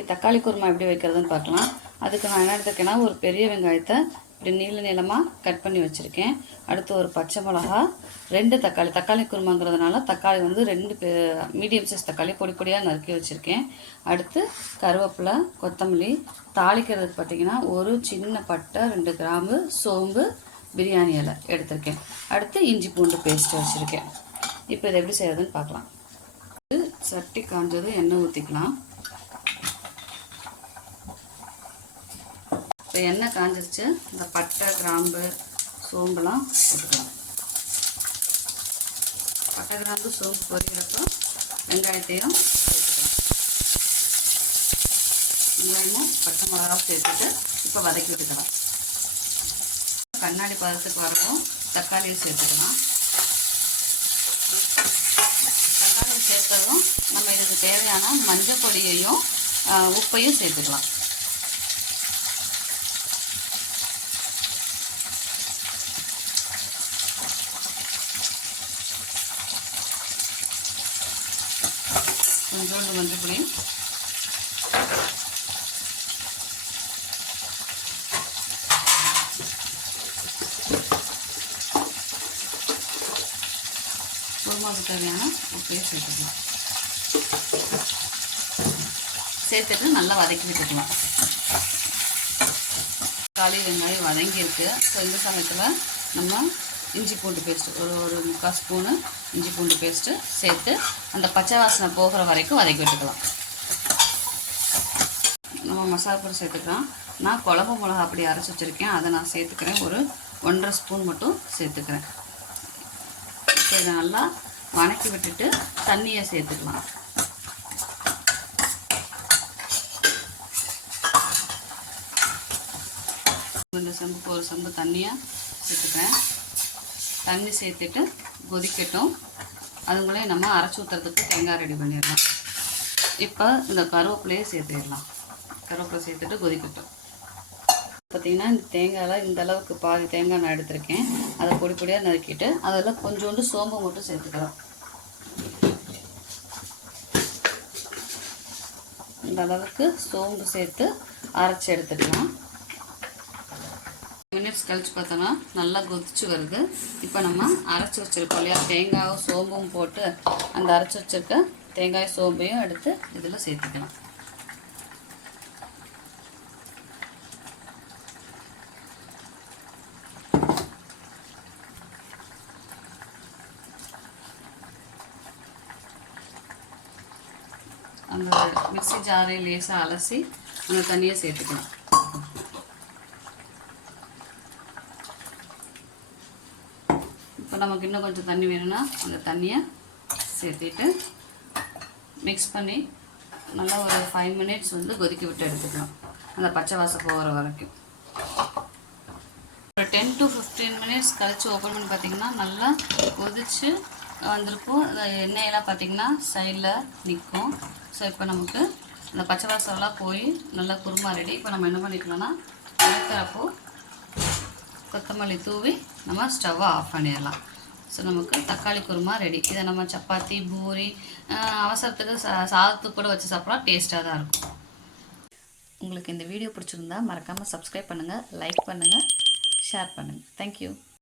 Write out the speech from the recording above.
இன்றைக்கி தக்காளி குருமா எப்படி வைக்கிறதுன்னு பார்க்கலாம். அதுக்கு நான் என்ன எடுத்துருக்கேன்னா, ஒரு பெரிய வெங்காயத்தை இப்படி நீளமாக கட் பண்ணி வச்சுருக்கேன். அடுத்து ஒரு பச்சை மிளகா, 2 தக்காளி குருமாங்கிறதுனால தக்காளி வந்து 2 மீடியம் சைஸ் தக்காளி பொடி பொடியாக நறுக்கி வச்சுருக்கேன். அடுத்து கருவேப்பிலை, கொத்தமல்லி, தாளிக்கிறதுக்கு பார்த்திங்கன்னா ஒரு சின்ன பட்டை, 2 கிராம்பு, சோம்பு, பிரியாணி இலை எடுத்திருக்கேன். அடுத்து இஞ்சி பூண்டு பேஸ்ட்டு வச்சுருக்கேன். இப்போ இதை எப்படி செய்யறதுன்னு பார்க்கலாம். சட்டி காஞ்சது, எண்ணெய் ஊற்றிக்கலாம். இப்போ எண்ணெய் காஞ்சிருச்சு. இந்த பட்டை, கிராம்பு, சோம்புலாம் போட்டுக்கலாம். பட்டை, கிராம்பு, சோம்பு பொரிக்கிறப்போ வெங்காயத்தையும் சேர்த்துக்கலாம். வெங்காயமும் பச்சை மிளகாவும் சேர்த்துட்டு இப்போ வதக்கி விட்டுக்கலாம். கண்ணாடி பதத்துக்கு வரவும் தக்காளியை சேர்த்துக்கலாம். தக்காளி சேர்த்ததும் நம்ம இதுக்கு தேவையான மஞ்சள் பொடியையும் உப்பையும் சேர்த்துக்கலாம். கொஞ்சோண்டு மஞ்சள் பொடி, குருமாவுக்கு தேவையான உப்பையும் சேர்த்துக்கலாம். சேர்த்துட்டு நல்லா வதக்கி விட்டுக்கலாம். தக்காளி வெங்காயம் வதங்கியிருக்கு. ஸோ இந்த சமயத்தில் நம்ம இஞ்சி பூண்டு பேஸ்ட்டு ஒரு 3/4 ஸ்பூனு இஞ்சி பூண்டு பேஸ்ட்டு சேர்த்து அந்த பச்சை வாசனை போகிற வரைக்கும் வதக்கி விட்டுக்கலாம். நம்ம மசாலா பொடி சேர்த்துக்கலாம். நான் குழம்பு மிளகா அப்படி அரைச்சி வச்சுருக்கேன், அதை நான் சேர்த்துக்கிறேன். ஒரு 1.5 ஸ்பூன் மட்டும் சேர்த்துக்கிறேன். இப்போ இதை நல்லா வதக்கி விட்டுட்டு தண்ணியை சேர்த்துக்கலாம். இந்த செம்புக்கு ஒரு செம்பு தண்ணியாக சேர்த்துக்கிறேன். தண்ணி சேர்த்துட்டு கொதிக்கட்டும். அதுங்களே நம்ம அரைச்சி ஊற்றுறதுக்கு தேங்காய் ரெடி பண்ணிடலாம். இப்போ இந்த கருவேப்பிலையை சேர்த்துடலாம். கருவேப்பிலை சேர்த்துட்டு கொதிக்கட்டும். பார்த்திங்கன்னா இந்த தேங்காயில் இந்த அளவுக்கு பாதி தேங்காய் நான் எடுத்திருக்கேன். அதை பொடி பொடியாக நறுக்கிட்டு அதில் கொஞ்சோண்டு சோம்பு மட்டும் சேர்த்துக்கலாம். இந்த அளவுக்கு சோம்பு சேர்த்து அரைச்சி எடுத்துக்கலாம். மினிட்ஸ் கழிச்சு பார்த்தோன்னா நல்லா கொதிச்சு வருது. இப்போ நம்ம அரைச்சி வச்சுருக்கோம் இல்லையா, தேங்காயும் சோம்பும் போட்டு அந்த அரைச்சி வச்சுருக்க தேங்காய் சோம்பையும் எடுத்து இதில் சேர்த்துக்கலாம். அந்த மிக்ஸி ஜாரை லேசாக அலசி அந்த தண்ணியை சேர்த்துக்கலாம். இப்போ நமக்கு இன்னும் கொஞ்சம் தண்ணி வேணும்னா அந்த தண்ணியை சேர்த்துட்டு மிக்ஸ் பண்ணி நல்லா ஒரு 5 மினிட்ஸ் வந்து கொதிக்க விட்டு எடுத்துக்கலாம். அந்த பச்சை வாசம் போகிற வரைக்கும். ஒரு 10 to 15 மினிட்ஸ் கழித்து ஓப்பன் பண்ணி பார்த்திங்கன்னா நல்லா கொதித்து வந்திருக்கும். எண்ணெயெல்லாம் பார்த்திங்கன்னா சைடில் நிற்கும். ஸோ இப்போ நமக்கு இந்த பச்சை வாசம்லாம் போய் நல்லா குருமா ரெடி. இப்போ நம்ம என்ன பண்ணிக்கலாம்னா இறக்கிறப்போ கொத்தமல்லி தூவி நம்ம ஸ்டவ்வை ஆஃப் பண்ணிடலாம். ஸோ நமக்கு தக்காளி குருமா ரெடி. இதை நம்ம சப்பாத்தி, பூரி, அவசரத்துக்கு சாதத்துக்கு கூட வச்சு சாப்பிட்லாம். டேஸ்ட்டாக தான் இருக்கும். உங்களுக்கு இந்த வீடியோ பிடிச்சிருந்தா மறக்காமல் சப்ஸ்கிரைப் பண்ணுங்கள், லைக் பண்ணுங்கள், ஷேர் பண்ணுங்கள். தேங்க்யூ.